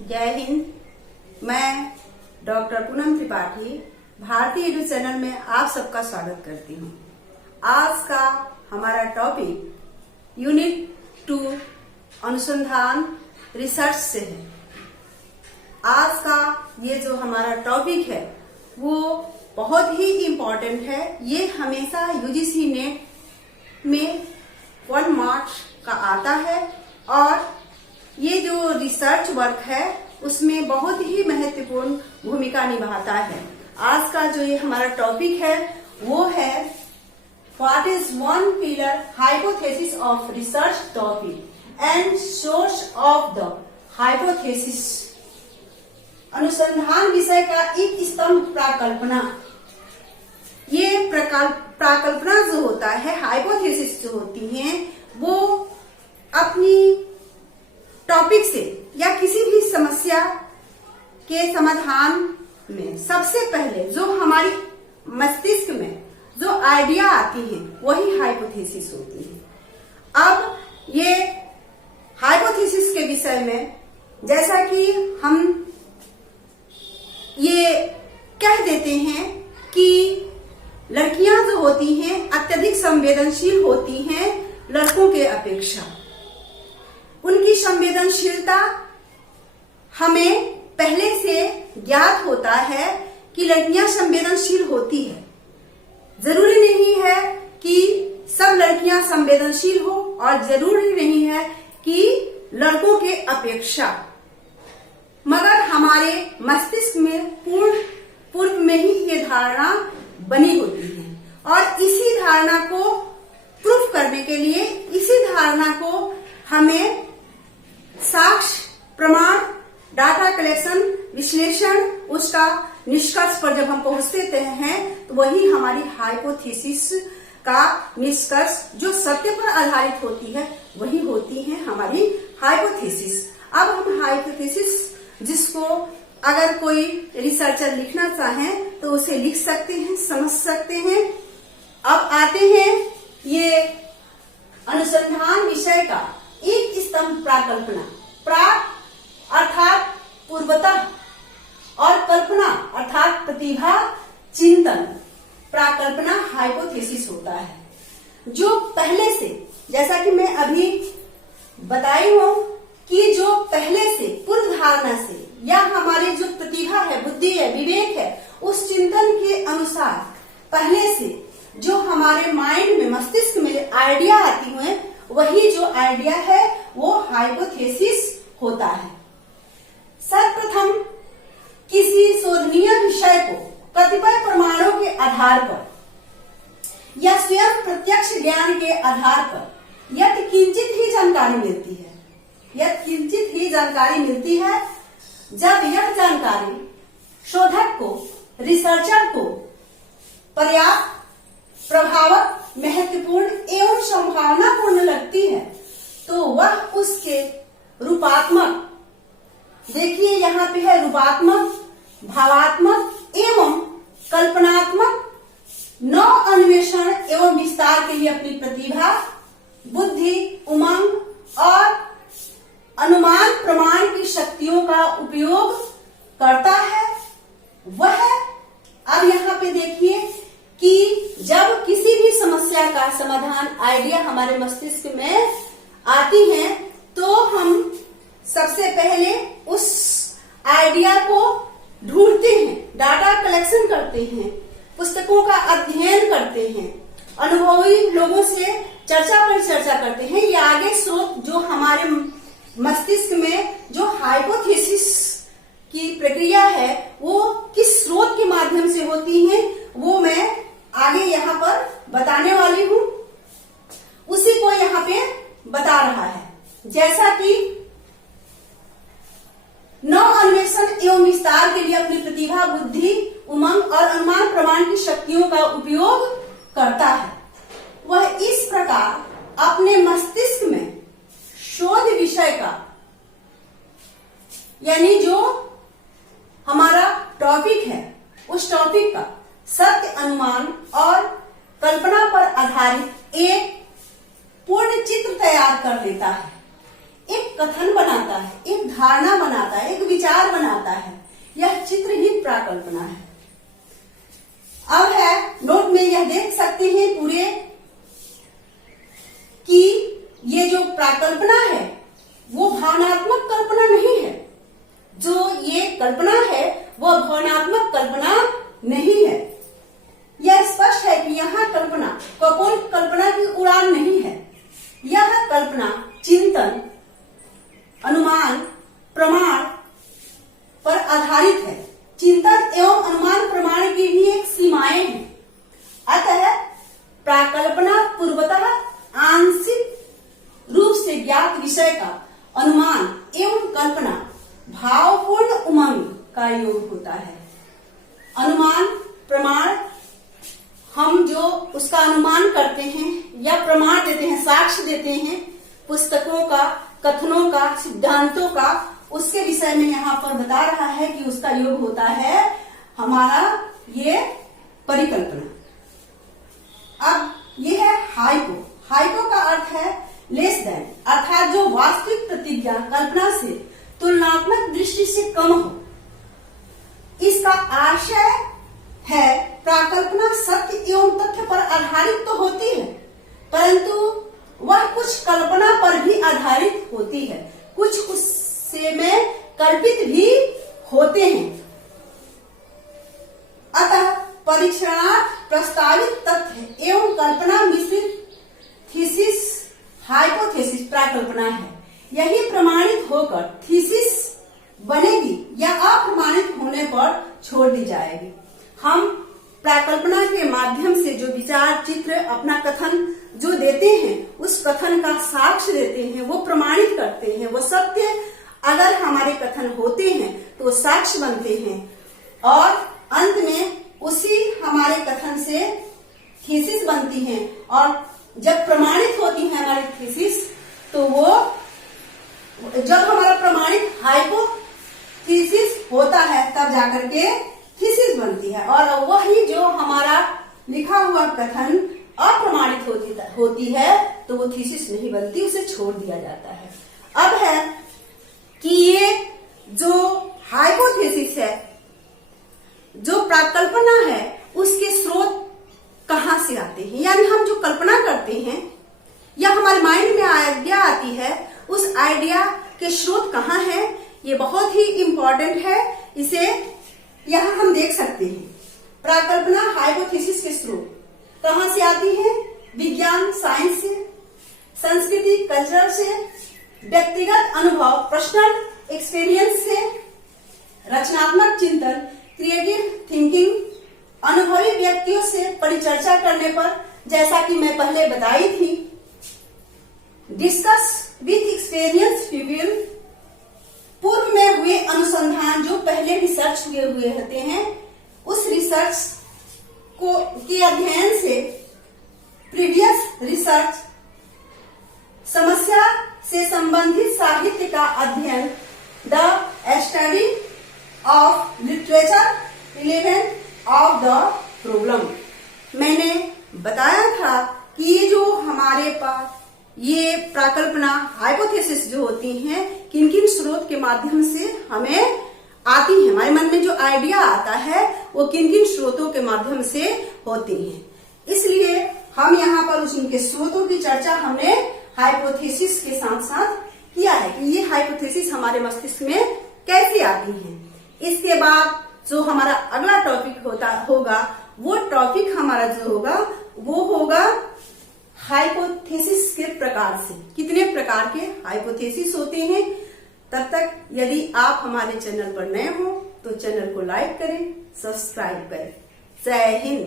जय हिंद। मैं डॉक्टर पूनम त्रिपाठी भारतीय एडू चैनल में आप सबका स्वागत करती हूँ। आज का हमारा टॉपिक यूनिट 2 अनुसंधान रिसर्च से है। आज का ये जो हमारा टॉपिक है वो बहुत ही इम्पोर्टेंट है। ये हमेशा यूजीसी नेट में 1 मार्क्स का आता है और ये जो रिसर्च वर्क है उसमें बहुत ही महत्वपूर्ण भूमिका निभाता है। आज का जो ये हमारा टॉपिक है वो है what is one pillar hypothesis of research topic and source of the hypothesis. अनुसंधान विषय का एक स्तंभ प्राकल्पना। ये प्राकल्पना जो होता है, हाइपोथेसिस जो होती हैं, वो अपनी टॉपिक से या किसी भी समस्या के समाधान में सबसे पहले जो हमारी मस्तिष्क में जो आइडिया आती है वही हाइपोथेसिस होती है। अब ये हाइपोथेसिस के विषय में जैसा कि हम ये कह देते हैं कि लड़कियां जो होती हैं अत्यधिक संवेदनशील होती हैं लड़कों के अपेक्षा। उनकी संवेदनशीलता हमें पहले से ज्ञात होता है कि लड़कियां संवेदनशील होती है। जरूरी नहीं है कि सब लड़कियां संवेदनशील हो और जरूरी नहीं है कि लड़कों के अपेक्षा, मगर हमारे मस्तिष्क में पूर्व में ही ये धारणा बनी होती है और इसी धारणा को प्रूफ करने के लिए, इसी धारणा को हमें साक्ष्य, प्रमाण, डाटा कलेक्शन, विश्लेषण, उसका निष्कर्ष पर जब हम पहुंचते हैं तो वही हमारी हाइपोथेसिस का निष्कर्ष जो सत्य पर आधारित होती है वही होती है हमारी हाइपोथेसिस। अब हम हाइपोथेसिस जिसको अगर कोई रिसर्चर लिखना चाहें तो उसे लिख सकते हैं, समझ सकते हैं। अब आते हैं ये अनुसंधान विषय का एक स्तंभ प्राकल्पना। प्राक अर्थात पूर्वतः और कल्पना अर्थात प्रतिभा चिंतन। प्राकल्पना हाइपोथेसिस होता है जो पहले से, जैसा कि मैं अभी बताई हूं कि जो पहले से पूर्व धारणा से या हमारी जो प्रतिभा है, बुद्धि है, विवेक है, उस चिंतन के अनुसार पहले से जो हमारे माइंड में, मस्तिष्क में आइडिया आती हुए वही जो आइडिया है वो हाइपोथेसिस होता है। सर्वप्रथम किसी शोधनीय विषय को कतिपय प्रमाणों के आधार पर या स्वयं प्रत्यक्ष ज्ञान के आधार पर यदि किंचित ही जानकारी मिलती है, जब यह जानकारी शोधक को, रिसर्चर को पर्याप्त, प्रभावक, महत्वपूर्ण एवं संभावनापूर्ण लगती है तो वह उसके रूपात्मक, देखिए यहाँ पे है रूपात्मक, भावात्मक एवं कल्पनात्मक नौ अन्वेषण एवं विस्तार के लिए अपनी प्रतिभा, बुद्धि, उमंग और अनुमान प्रमाण की शक्तियों का उपयोग करता है। वह अब यहाँ पे देखिए कि जब किसी भी समस्या का समाधान, आइडिया हमारे मस्तिष्क में आती है तो हम सबसे पहले उस आइडिया को ढूंढते हैं, डाटा कलेक्शन करते हैं, पुस्तकों का अध्ययन करते हैं, अनुभवी लोगों से चर्चा करते हैं। ये आगे स्रोत जो हमारे मस्तिष्क में जो हाइपोथेसिस की प्रक्रिया है वो किस स्रोत के माध्यम से होती है वो मैं आगे यहाँ पर बताने वाली हूँ। उसी को यहाँ पे बता रहा है, जैसा कि नौ अन्वेषण एवं विस्तार के लिए अपनी प्रतिभा, बुद्धि, उमंग और अनुमान प्रमाण की शक्तियों का उपयोग करता है। वह इस प्रकार अपने मस्तिष्क में शोध विषय का, यानी जो हमारा टॉपिक है उस टॉपिक का सत्य, अनुमान और कल्पना पर आधारित एक पूर्ण चित्र तैयार कर लेता है। एक कथन बनाता है, एक धारणा बनाता है, एक विचार बनाता है। यह चित्र ही प्राकल्पना है। अब है नोट में यह देख सकते हैं पूरे कि ये जो प्राकल्पना है वो भावनात्मक कल्पना नहीं है। जो ये कल्पना है वह भावनात्मक कल्पना नहीं है। यह स्पष्ट है कि यहाँ कल्पना कल्पना की उड़ान नहीं है। यह कल्पना चिंतन, अनुमान, प्रमाण पर आधारित है। चिंतन एवं अनुमान प्रमाण की भी एक सीमाएं हैं। अतः प्राकल्पना पूर्वतः आंशिक रूप से ज्ञात विषय का अनुमान एवं कल्पना भावपूर्ण उमंग का योग होता है। अनुमान प्रमाण, हम जो उसका अनुमान करते हैं या प्रमाण देते हैं, साक्ष्य देते हैं पुस्तकों का, कथनों का, सिद्धांतों का, उसके विषय में यहाँ पर बता रहा है कि उसका योग होता है हमारा ये परिकल्पना। अब ये है हाइपो। हाइपो का अर्थ है लेस देन, अर्थात जो वास्तविक प्रतिज्ञा कल्पना से तुलनात्मक दृष्टि से कम हो। इसका आशय है प्राकल्पना सत्य एवं तथ्य पर आधारित तो होती है, परंतु वह कुछ कल्पना पर भी आधारित होती है, कुछ उससे में कल्पित भी होते हैं। अतः परीक्षणार्थ प्रस्तावित तथ्य एवं कल्पना मिश्रित थीसिस हाइपोथेसिस प्राकल्पना है। यही प्रमाणित होकर थीसिस बनेगी या अप्रमाणित होने पर छोड़ दी जाएगी। हम प्राकल्पना के माध्यम से जो विचार, चित्र, अपना कथन जो देते हैं, उस कथन का साक्ष्य देते हैं, वो प्रमाणित करते हैं। वो सत्य अगर हमारे कथन होते हैं तो साक्ष्य बनते हैं और अंत में उसी हमारे कथन से थीसिस बनती है। और जब प्रमाणित होती है हमारी थीसिस, तो वो जब हमारा प्रमाणित हाइपोथेसिस होता है तब जाकर के थीसिस बनती है। और वही जो हमारा लिखा हुआ कथन अप्रमाणित होती है तो वो थीसिस नहीं बनती, उसे छोड़ दिया जाता है। अब है कि ये जो हाइपोथेसिस है, जो प्राकल्पना है, उसके स्रोत कहाँ से आते हैं, यानी हम जो कल्पना करते हैं या हमारे माइंड में आइडिया आती है, उस आइडिया के स्रोत कहाँ है, ये बहुत ही इम्पोर्टेंट है। इसे यहाँ हम देख सकते हैं। प्राकल्पना हाइपोथेसिस के स्रोत कहाँ से आती है? विज्ञान, साइंस से, संस्कृति, कल्चर से, व्यक्तिगत अनुभव, पर्सनल एक्सपीरियंस से, रचनात्मक चिंतन, क्रिएटिव थिंकिंग, अनुभवी व्यक्तियों से परिचर्चा करने पर, जैसा कि मैं पहले बताई थी, डिस्कस विथ एक्सपीरियंस पीपल, पूर्व में हुए अनुसंधान जो पहले रिसर्च हुए होते हैं, उस रिसर्च के अध्ययन से, प्रीवियस रिसर्च, समस्या से संबंधित साहित्य का अध्ययन, the study of literature relevant of the problem. मैंने बताया था कि ये जो हमारे पास ये प्राकल्पना हाइपोथेसिस जो होती हैं, किन किन स्रोत के माध्यम से हमें आती है, हमारे मन में जो आइडिया आता है वो किन किन स्रोतों के माध्यम से होती है। इसलिए हम यहाँ पर उनके स्रोतों की चर्चा हमने हाइपोथेसिस के साथ साथ किया है कि ये हाइपोथेसिस हमारे मस्तिष्क में कैसे आती है। इसके बाद जो हमारा अगला टॉपिक होगा वो टॉपिक हमारा जो होगा वो होगा हाइपोथेसिस के प्रकार से, कितने प्रकार के हाइपोथेसिस होते हैं। तब तक यदि आप हमारे चैनल पर नए हो तो चैनल को लाइक करें, सब्सक्राइब करें। जय हिंद।